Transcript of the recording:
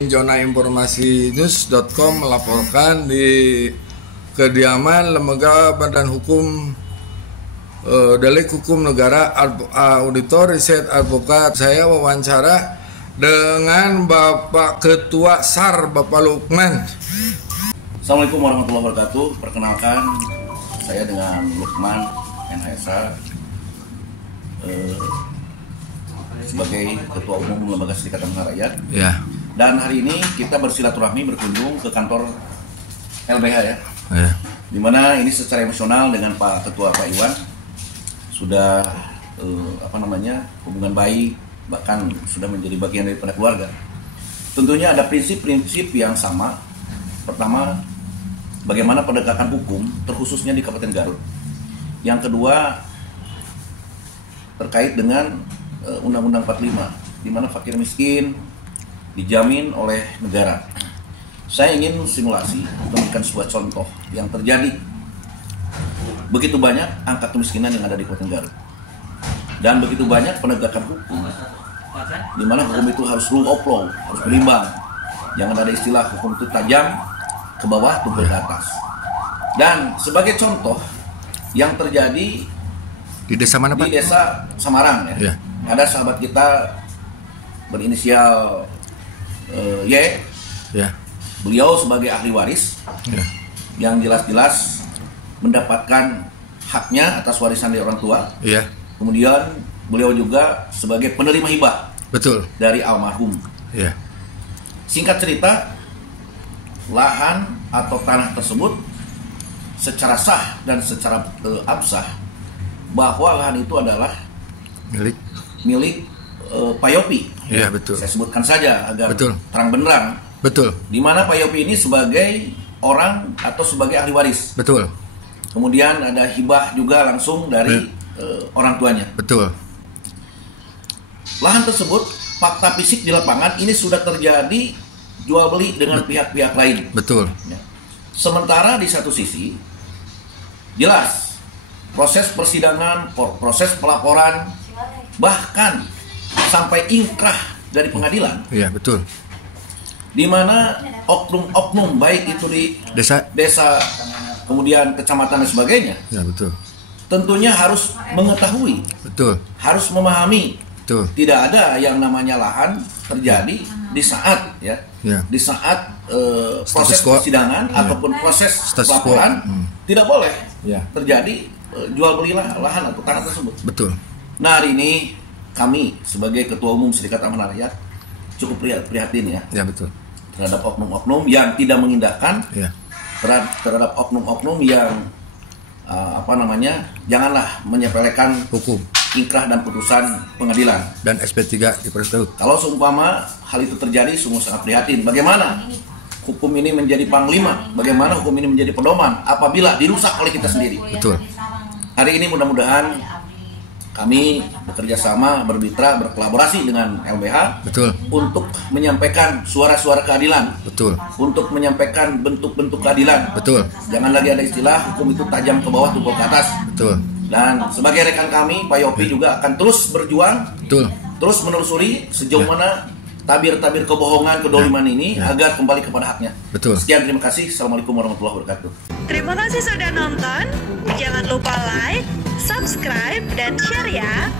Zona Informasi News.com melaporkan di kediaman Lembaga Badan Hukum Delik Hukum Negara Auditor Riset Advokat. Saya wawancara dengan Bapak Ketua SAR, Bapak Lukman. Assalamualaikum warahmatullahi wabarakatuh. Perkenalkan, saya dengan Lukman NHSA sebagai Ketua Umum Lembaga Serikatan Rakyat. Ya. Dan hari ini kita bersilaturahmi berkunjung ke kantor LBH ya. Dimana ini secara emosional dengan Pak Ketua Pak Iwan sudah hubungan baik, bahkan sudah menjadi bagian daripada keluarga. Tentunya ada prinsip-prinsip yang sama. Pertama, bagaimana penegakan hukum terkhususnya di Kabupaten Garut. Yang kedua, terkait dengan Undang-Undang 45, di mana fakir miskin dijamin oleh negara. Saya ingin simulasi memberikan sebuah contoh yang terjadi. Begitu banyak angka kemiskinan yang ada di Kabupaten Garut, dan begitu banyak penegakan hukum, di mana hukum itu harus rule of law, harus berimbang. Jangan ada istilah hukum itu tajam ke bawah, tumpul ke atas. Dan sebagai contoh yang terjadi di desa mana, Pak? Di desa Samarang ya. Ada sahabat kita berinisial Y. Ya. Beliau sebagai ahli waris yang jelas-jelas mendapatkan haknya atas warisan dari orang tua. Ya. Kemudian beliau juga sebagai penerima hibah. Betul. Dari almarhum. Ya. Singkat cerita, lahan atau tanah tersebut secara sah dan secara absah bahwa lahan itu adalah milik Pak Yopi. Iya, betul. Saya sebutkan saja agar terang benderang. Betul. Di mana Pak Yopi ini sebagai orang atau sebagai ahli waris. Betul. Kemudian ada hibah juga langsung dari orang tuanya. Betul. Lahan tersebut, fakta fisik di lapangan ini sudah terjadi jual beli dengan pihak-pihak lain. Betul. Ya. Sementara di satu sisi jelas proses persidangan, proses pelaporan, bahkan sampai ingkrah dari pengadilan. Iya, betul. Di mana oknum-oknum baik itu di desa, kemudian kecamatan dan sebagainya. Ya, betul. Tentunya harus mengetahui. Betul. Harus memahami. Betul. Tidak ada yang namanya lahan terjadi di saat di saat proses persidangan ataupun proses pelaporan tidak boleh terjadi jual beli lahan atau tanah tersebut. Betul. Nah, hari ini kami sebagai Ketua Umum Serikat Amanah Rakyat cukup prihatin ya. Ya, betul. Terhadap oknum-oknum yang tidak mengindahkan, terhadap oknum-oknum yang janganlah menyepelekan hukum, ingkrah dan putusan pengadilan dan SP3 di Presiden. Kalau seumpama hal itu terjadi, sungguh sangat prihatin. Bagaimana hukum ini menjadi panglima? Bagaimana hukum ini menjadi pedoman apabila dirusak oleh kita sendiri? Betul. Hari ini mudah-mudahan kami bekerja sama, bermitra, berkolaborasi dengan LBH. Betul. Untuk menyampaikan suara-suara keadilan. Betul. Untuk menyampaikan bentuk-bentuk keadilan. Betul. Jangan lagi ada istilah hukum itu tajam ke bawah, tumpul ke atas. Betul. Dan sebagai rekan kami, Pak Yopi juga akan terus berjuang. Betul. Terus menelusuri sejauh mana tabir-tabir kebohongan, kedoliman ini agar kembali kepada haknya. Betul. Sekian, terima kasih. Assalamualaikum warahmatullahi wabarakatuh. Terima kasih sudah nonton. Jangan lupa like, subscribe, dan share ya.